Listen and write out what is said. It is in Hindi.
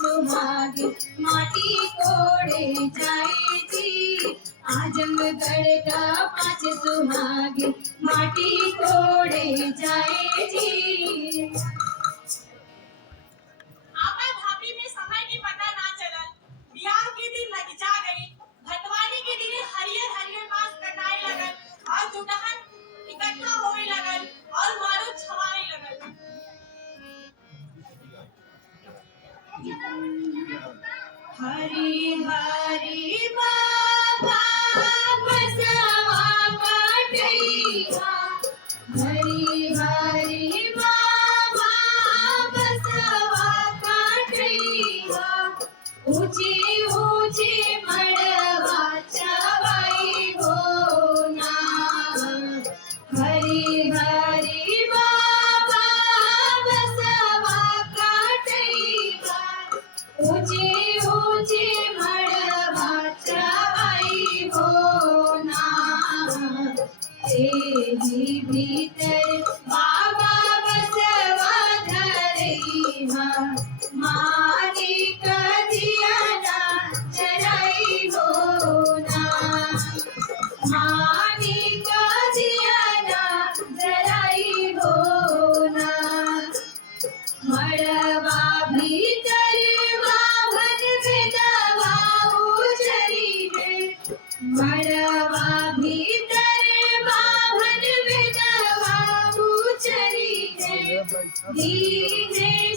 सुहाग माटी कोड़े जाए जी। आजमगढ़ का 5 सुहाग माटी कोड़े जाए जी। आपन भाभी में समय की पता ना चलल, बियाह के दिन लग जा गई, भतवानी के दिन हरियर हरियर बांस कटाए लगल और जुटहन इकट्ठा होए लगल और मारो छवाए लगल। हरी हरी बाबा बसवा कटैया, हरी हरी बाबा बसवा कटैया, ऊंची ऊंची मड़वा चवाई हो ना। हरी हरी बाबा बसवा कटैया, ऊंची ऊंची मड़वा चवाई हो ना। तेरी भीतर बाबा बसवा धरैया, मानिक दिया ना जराई हो ना। मानिक दिया ना जराई हो ना। मड़वा भीतर बाभन विधवा उजरी है, मड़वा भीतर बाभन विधवा उजरी है। दीने